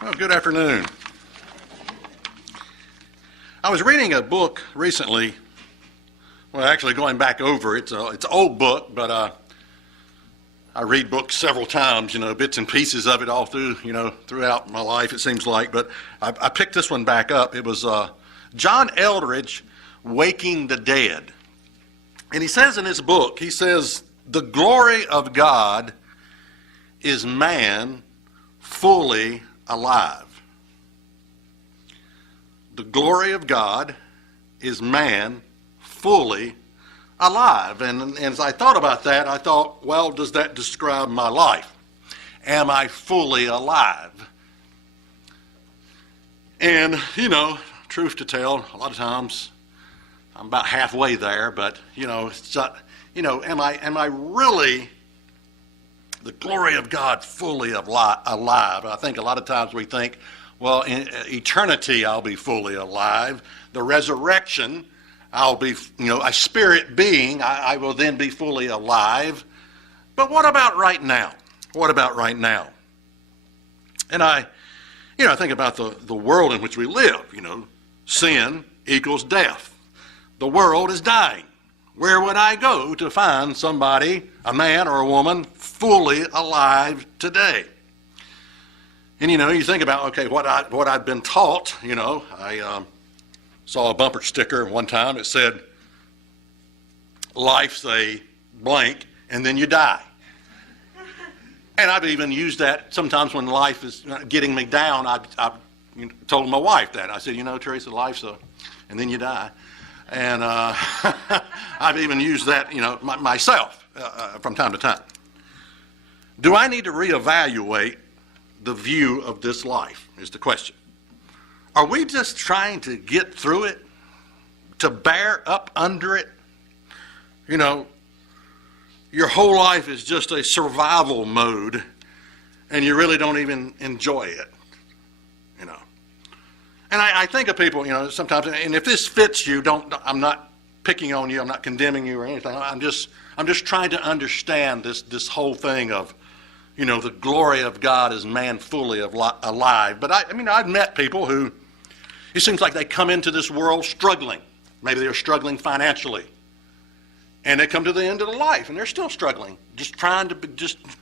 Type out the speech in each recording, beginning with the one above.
Well, good afternoon. I was reading a book recently. Well, actually going back over it. It's an old book, but I read books several times, bits and pieces of it all throughout my life, it seems like. But I picked this one back up. It was John Eldredge, Waking the Dead. And he says in his book, the glory of God is man fully alive. The glory of God is man fully alive. And as I thought about that, I thought, well, does that describe my life? Am I fully alive? And, truth to tell, a lot of times I'm about halfway there, but, am I really the glory of God fully alive? I think a lot of times we think, well, in eternity I'll be fully alive. The resurrection, I'll be, a spirit being, I will then be fully alive. But what about right now? What about right now? And I think about the world in which we live. Sin equals death. The world is dying. Where would I go to find somebody, a man or a woman, fully alive today? And you think about, okay, what I've been taught. I saw a bumper sticker one time. It said, "Life's a blank, and then you die." And I've even used that sometimes when life is getting me down. I've told my wife that. I said, Teresa, life's a, and then you die. And I've even used that, myself from time to time. Do I need to reevaluate the view of this life, is the question. Are we just trying to get through it, to bear up under it? Your whole life is just a survival mode, and you really don't even enjoy it, And I think of people, sometimes, and if this fits you, I'm not picking on you, I'm not condemning you or anything. I'm just trying to understand this whole thing of, the glory of God is man fully alive. But I've met people who, it seems like they come into this world struggling. Maybe they're struggling financially. And they come to the end of their life and they're still struggling, just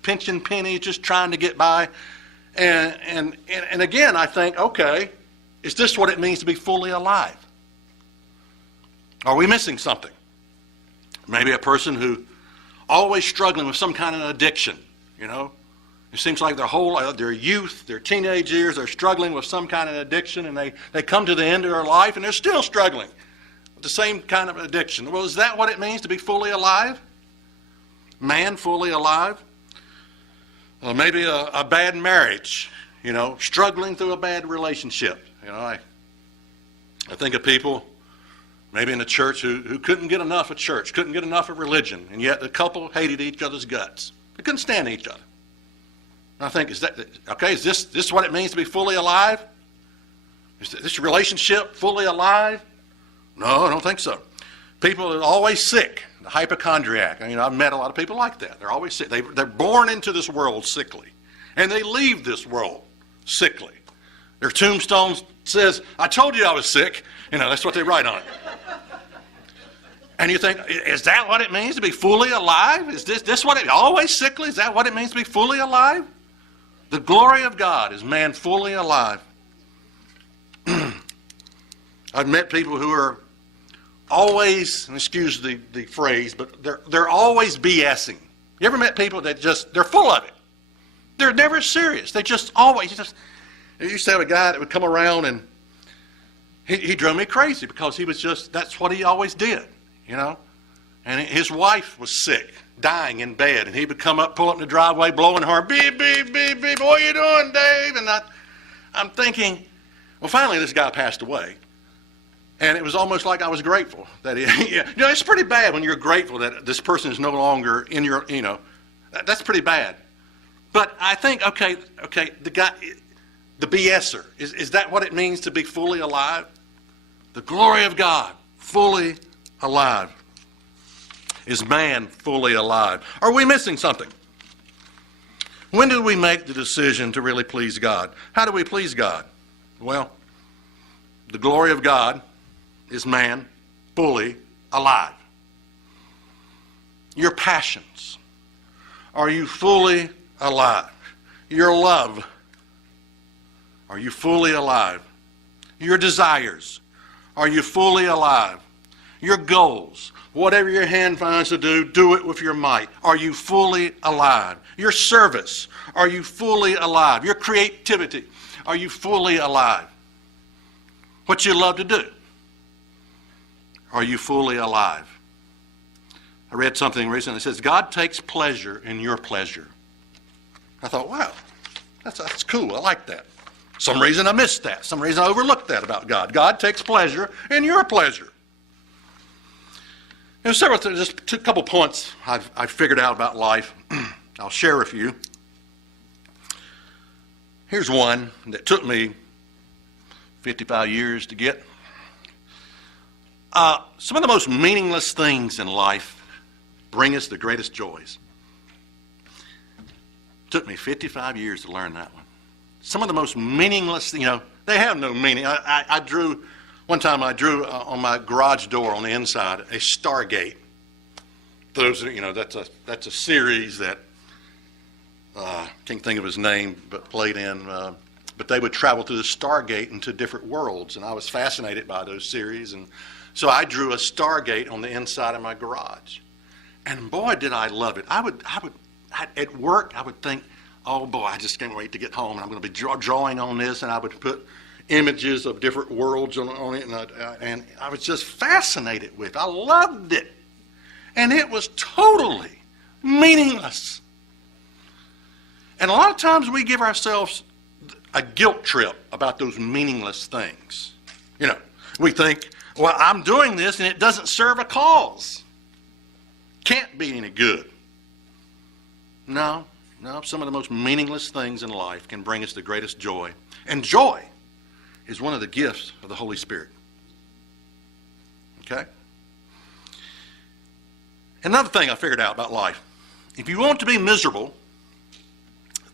pinching pennies, just trying to get by. And again, I think, okay, is this what it means to be fully alive? Are we missing something? Maybe a person who always struggling with some kind of addiction, It seems like their youth, their teenage years, they're struggling with some kind of addiction, and they come to the end of their life and they're still struggling with the same kind of addiction. Well, is that what it means to be fully alive? Man fully alive? Maybe a bad marriage, struggling through a bad relationship. I think of people maybe in the church who couldn't get enough of church, couldn't get enough of religion, and yet the couple hated each other's guts. They couldn't stand each other. And I think, is this what it means to be fully alive? Is this relationship fully alive? No, I don't think so. People are always sick, the hypochondriac. I've met a lot of people like that. They're always sick. They're born into this world sickly, and they leave this world sickly. Their tombstone says, "I told you I was sick." That's what they write on it. And you think, is that what it means to be fully alive? Is this what it, always sickly? Is that what it means to be fully alive? The glory of God is man fully alive. I've met people who are always, and excuse the phrase, but they're always BSing. You ever met people that they're full of it? They're never serious. They just always, I used to have a guy that would come around and he drove me crazy because that's what he always did, And his wife was sick, dying in bed, and he would pull up in the driveway, blowing the horn, beep, beep, beep, beep, what are you doing, Dave? And I'm thinking, well, finally this guy passed away. And it was almost like I was grateful that it's pretty bad when you're grateful that this person is no longer in your, that's pretty bad. But I think, okay, the guy, the BSer, is that what it means to be fully alive? The glory of God, fully alive. Is man fully alive? Are we missing something? When do we make the decision to really please God? How do we please God? Well, the glory of God is man fully alive. Your passions, are you fully alive? Your love, are you fully alive? Your desires, are you fully alive? Your goals, whatever your hand finds to do it with your might. Are you fully alive? Your service, are you fully alive? Your creativity, are you fully alive? What you love to do, are you fully alive? I read something recently that says, God takes pleasure in your pleasure. I thought, wow, that's cool. I like that. Some reason I missed that. Some reason I overlooked that about God. God takes pleasure in your pleasure. There's several things, just a couple points I've figured out about life. I'll share with you. Here's one that took me 55 years to get. Some of the most meaningless things in life bring us the greatest joys. It took me 55 years to learn that one. Some of the most meaningless, they have no meaning. I drew on my garage door on the inside a Stargate. That's a series that can't think of his name, but played in. But they would travel through the Stargate into different worlds, and I was fascinated by those series, and so I drew a Stargate on the inside of my garage, and boy, did I love it! At work, I would think, oh boy, I just can't wait to get home, and I'm going to be drawing on this, and I would put images of different worlds on it, and I was just fascinated with it. I loved it, and it was totally meaningless. And a lot of times we give ourselves a guilt trip about those meaningless things. We think, well, I'm doing this and it doesn't serve a cause. Can't be any good. No, some of the most meaningless things in life can bring us the greatest joy. And joy is one of the gifts of the Holy Spirit. Okay? Another thing I figured out about life. If you want to be miserable,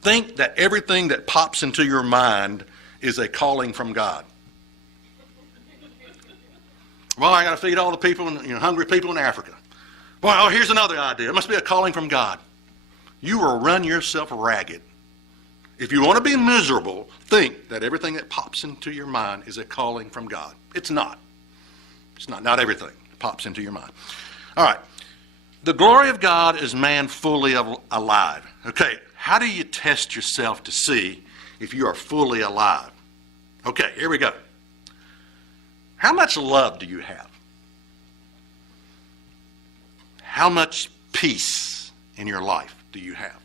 think that everything that pops into your mind is a calling from God. Well, I got to feed all the people, hungry people in Africa. Well, here's another idea. It must be a calling from God. You will run yourself ragged. If you want to be miserable, think that everything that pops into your mind is a calling from God. It's not. It's not everything that pops into your mind. All right. The glory of God is man fully alive. Okay, how do you test yourself to see if you are fully alive? Okay, here we go. How much love do you have? How much peace in your life do you have?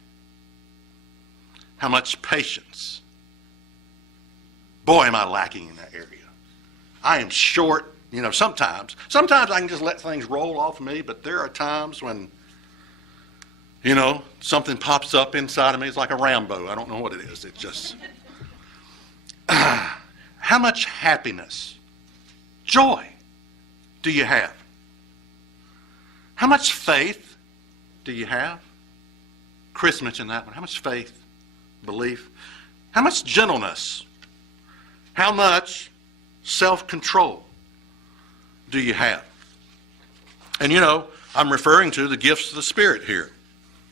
How much patience? Boy, am I lacking in that area. I am short, sometimes. Sometimes I can just let things roll off me, but there are times when, something pops up inside of me. It's like a Rambo. I don't know what it is. It's just... How much happiness, joy do you have? How much faith do you have? Chris mentioned that one. How much faith, belief? How much gentleness? How much self-control do you have? And I'm referring to the gifts of the Spirit here.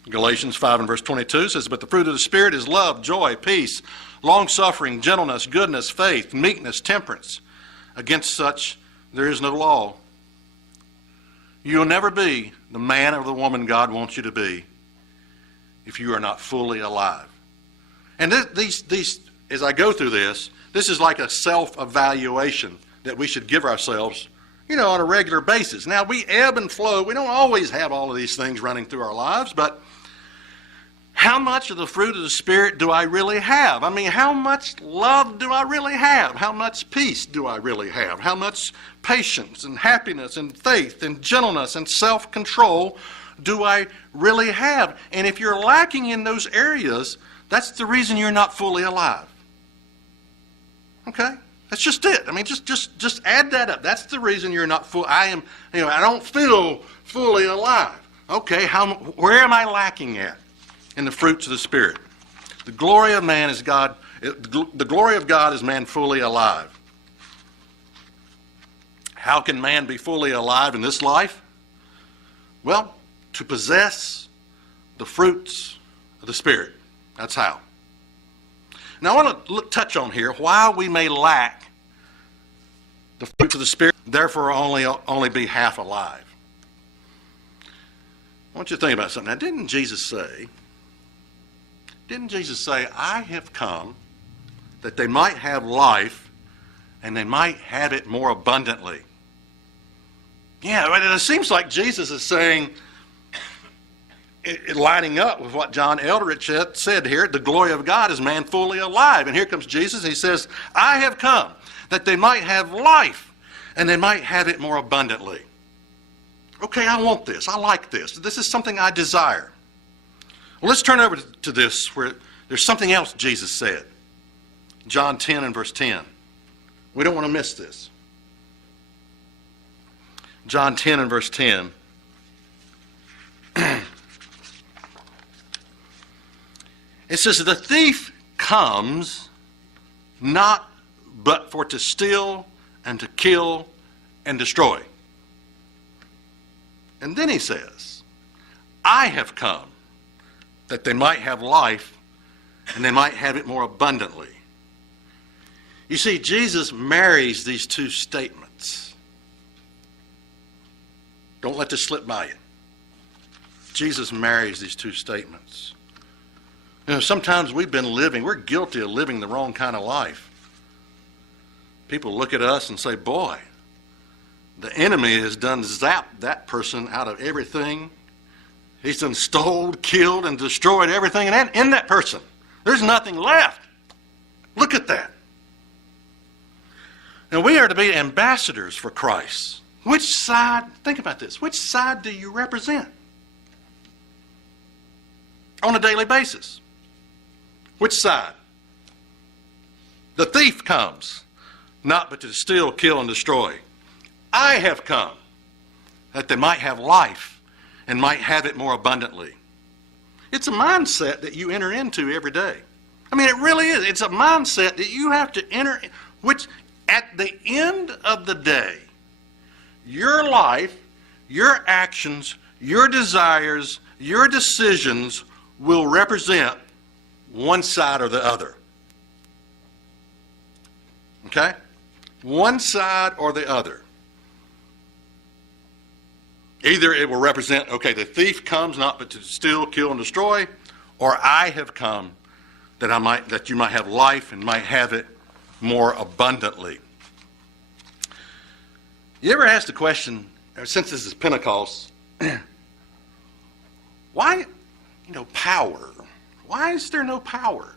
Galatians 5 and verse 22 says, but the fruit of the Spirit is love, joy, peace, long-suffering, gentleness, goodness, faith, meekness, temperance. Against such there is no law. You'll never be the man or the woman God wants you to be if you are not fully alive. And these, as I go through this is like a self-evaluation that we should give ourselves, on a regular basis. Now, we ebb and flow. We don't always have all of these things running through our lives, but how much of the fruit of the Spirit do I really have? I mean, how much love do I really have? How much peace do I really have? How much patience and happiness and faith and gentleness and self-control do I really have? And if you're lacking in those areas, that's the reason you're not fully alive. Okay? That's just it. I mean, just add that up. That's the reason you're not full. I don't feel fully alive. Okay, where am I lacking at in the fruits of the Spirit? The glory of man is God. The glory of God is man fully alive. How can man be fully alive in this life? Well, to possess the fruits of the Spirit. That's how. Now I want to touch on here why we may lack the fruits of the Spirit, therefore only be half alive. I want you to think about something. Now, didn't Jesus say, I have come that they might have life and they might have it more abundantly? Yeah, it seems like Jesus is saying, lining up with what John Eldridge said here, the glory of God is man fully alive. And here comes Jesus. He says, I have come that they might have life and they might have it more abundantly. Okay, I want this. I like this. This is something I desire. Well, let's turn over to this where there's something else Jesus said. John 10 and verse 10. We don't want to miss this. John 10 and verse 10. It says, the thief comes not but for to steal and to kill and destroy. And then he says, I have come that they might have life and they might have it more abundantly. You see, Jesus marries these two statements. Don't let this slip by you. Jesus marries these two statements. You know, sometimes we're guilty of living the wrong kind of life. People look at us and say, boy, the enemy has done zapped that person out of everything. He's done stole, killed, and destroyed everything in that person. There's nothing left. Look at that. And we are to be ambassadors for Christ. Which side, think about this, which side do you represent? On a daily basis. Which side? The thief comes, not but to steal, kill, and destroy. I have come that they might have life and might have it more abundantly. It's a mindset that you enter into every day. I mean, it really is. It's a mindset that you have to enter, which at the end of the day, your life, your actions, your desires, your decisions will represent one side or the other. Okay? One side or the other. Either it will represent, okay, the thief comes not but to steal, kill, and destroy, or I have come that you might have life and might have it more abundantly. You ever asked the question, since this is Pentecost, why, power? Why is there no power?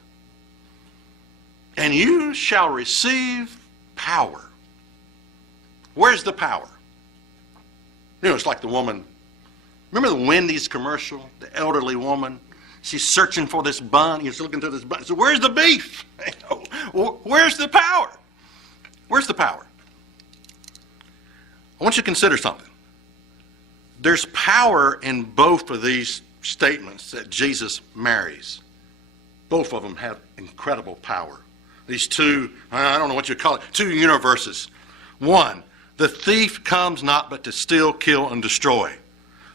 And you shall receive power. Where's the power? It's like the woman. Remember the Wendy's commercial? The elderly woman. She's searching for this bun. She's looking through this bun. So where's the beef? Where's the power? Where's the power? I want you to consider something. There's power in both of these statements that Jesus marries. Both of them have incredible power. These two, I don't know what you call it, two universes. One, the thief comes not but to steal, kill, and destroy.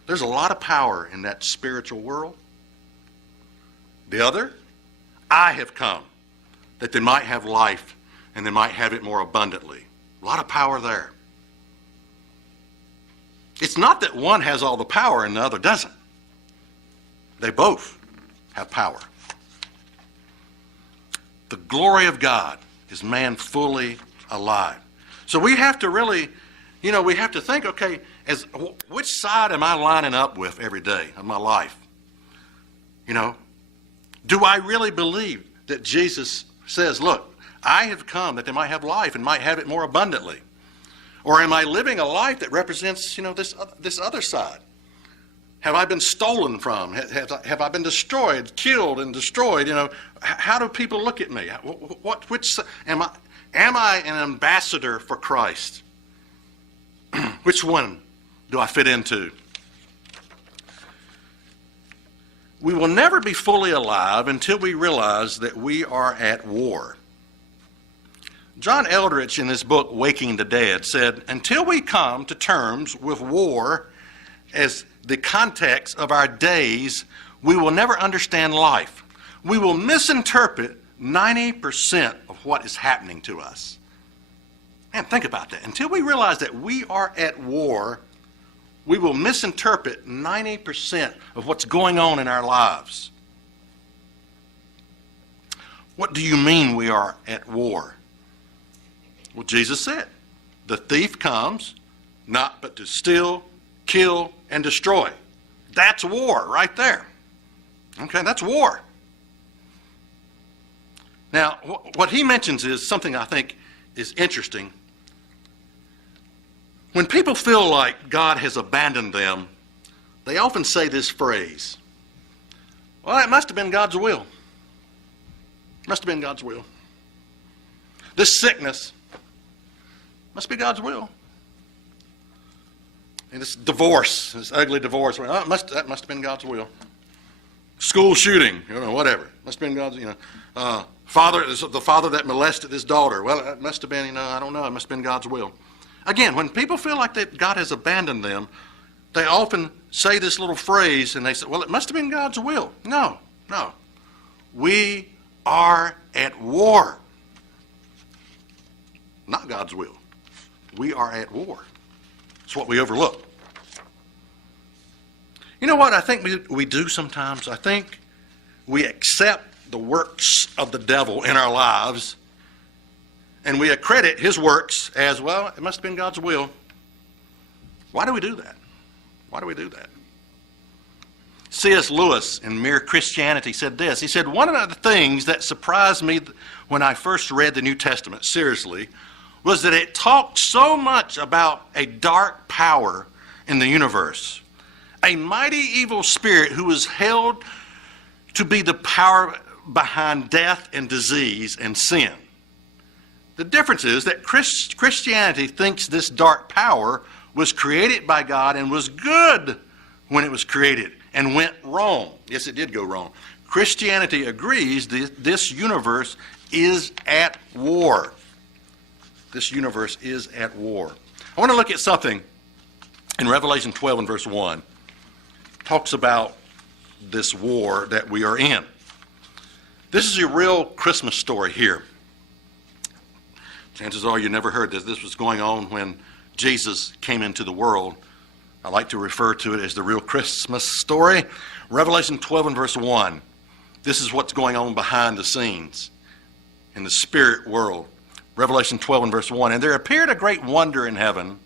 There's a lot of power in that spiritual world. The other, I have come that they might have life and they might have it more abundantly. A lot of power there. It's not that one has all the power and the other doesn't. They both have power. The glory of God is man fully alive. So we have to really, we have to think, okay, which side am I lining up with every day of my life? Do I really believe that Jesus says, look, I have come that they might have life and might have it more abundantly? Or am I living a life that represents, this other side? Have I been stolen from? Have I been destroyed, killed and destroyed? How do people look at me? Which am I an ambassador for Christ? Which one do I fit into? We will never be fully alive until we realize that we are at war. John Eldredge, in his book, Waking the Dead, said, "Until we come to terms with war as the context of our days, we will never understand life. We will misinterpret 90% of what is happening to us." Man, think about that. Until we realize that we are at war, we will misinterpret 90% of what's going on in our lives. What do you mean we are at war? Well, Jesus said, "The thief comes not but to steal, kill, and destroy." That's war right there. Okay, that's war. Now, what he mentions is something I think is interesting. When people feel like God has abandoned them, they often say this phrase, "Well, it must have been God's will. Must have been God's will. This sickness must be God's will. And this divorce, this ugly divorce, well, that must have been God's will. School shooting, whatever. Must have been God's, the father that molested his daughter. Well, it must have been, I don't know. It must have been God's will." Again, when people feel like that God has abandoned them, they often say this little phrase and they say, "Well, it must have been God's will." No. We are at war. Not God's will. We are at war. It's what we overlook. You know what I think we do sometimes? I think we accept the works of the devil in our lives and we accredit his works as, well, it must have been God's will. Why do we do that? Why do we do that? C.S. Lewis in Mere Christianity said this. He said, "One of the things that surprised me when I first read the New Testament seriously was that it talked so much about a dark power in the universe, a mighty evil spirit who was held to be the power behind death and disease and sin. The difference is that Christianity thinks this dark power was created by God and was good when it was created and went wrong." Yes, it did go wrong. Christianity agrees that this universe is at war. This universe is at war. I want to look at something in Revelation 12 and verse 1. It talks about this war that we are in. This is a real Christmas story here. Chances are you never heard this. This was going on when Jesus came into the world. I like to refer to it as the real Christmas story. Revelation 12 and verse 1. This is what's going on behind the scenes in the spirit world. Revelation 12 and verse 1. "And there appeared a great wonder in heaven,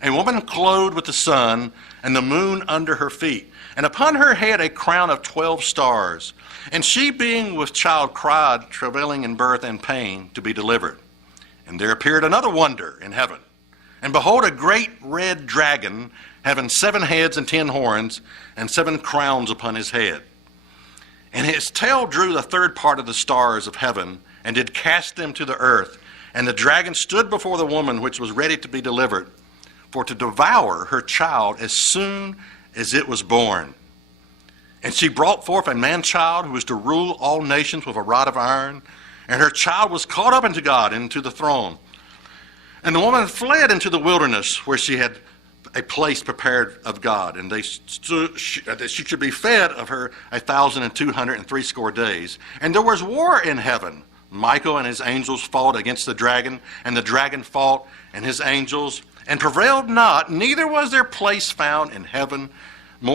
a woman clothed with the sun and the moon under her feet, and upon her head a crown of 12 stars. And she, being with child, cried, travailing in birth and pain, to be delivered. And there appeared another wonder in heaven. And behold, a great red dragon, having 7 heads and 10 horns, and 7 crowns upon his head. And his tail drew the third part of the stars of heaven, and did cast them to the earth. And the dragon stood before the woman which was ready to be delivered, for to devour her child as soon as it was born. And she brought forth a man-child who was to rule all nations with a rod of iron. And her child was caught up into God, into the throne. And the woman fled into the wilderness, where she had a place prepared of God, and that she should be fed of her 1,260 days. And there was war in heaven. Michael and his angels fought against the dragon, and the dragon fought and his angels, and prevailed not, neither was their place found in heaven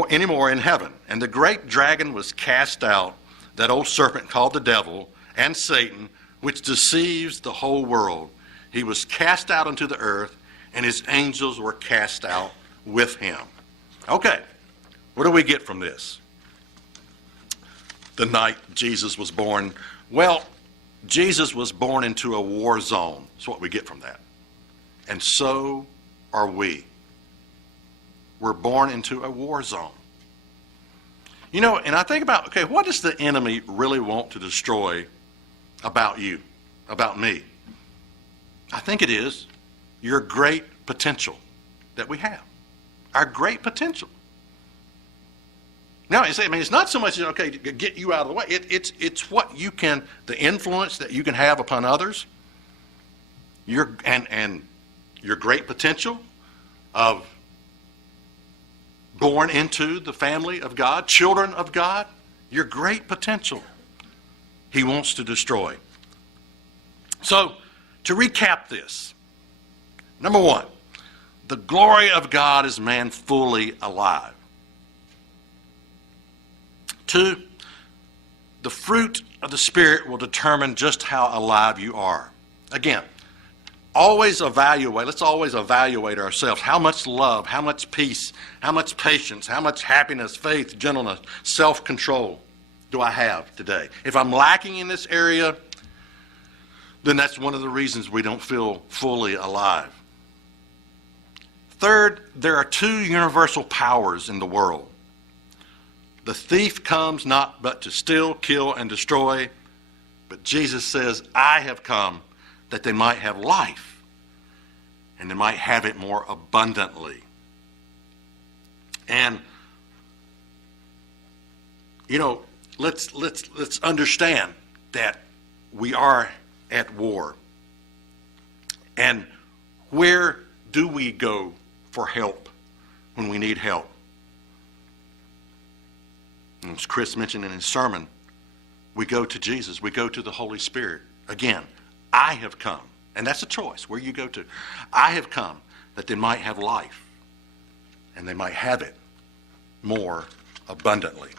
anymore in heaven. And the great dragon was cast out, that old serpent called the devil and Satan, which deceives the whole world. He was cast out into the earth, and his angels were cast out with him. Okay, what do we get from this? The night Jesus was born. Well, Jesus was born into a war zone. That's what we get from that. And so are we. We're born into a war zone. You know, and I think about, okay, what does the enemy really want to destroy about you, about me? I think it is your great potential that we have. Our great potential. No, it's not so much, okay, to get you out of the way. It's what you can, the influence that you can have upon others, and your great potential of born into the family of God, children of God, your great potential he wants to destroy. So, to recap this, number one, the glory of God is man fully alive. 2, the fruit of the Spirit will determine just how alive you are. Again, let's always evaluate ourselves. How much love, how much peace, how much patience, how much happiness, faith, gentleness, self-control do I have today? If I'm lacking in this area, then that's one of the reasons we don't feel fully alive. 3rd, there are 2 universal powers in the world. The thief comes not but to steal, kill, and destroy, but Jesus says, I have come that they might have life, and they might have it more abundantly. And, let's understand that we are at war. And where do we go for help when we need help? And as Chris mentioned in his sermon, we go to Jesus. We go to the Holy Spirit. Again, I have come. And that's a choice, where you go to. I have come that they might have life, and they might have it more abundantly.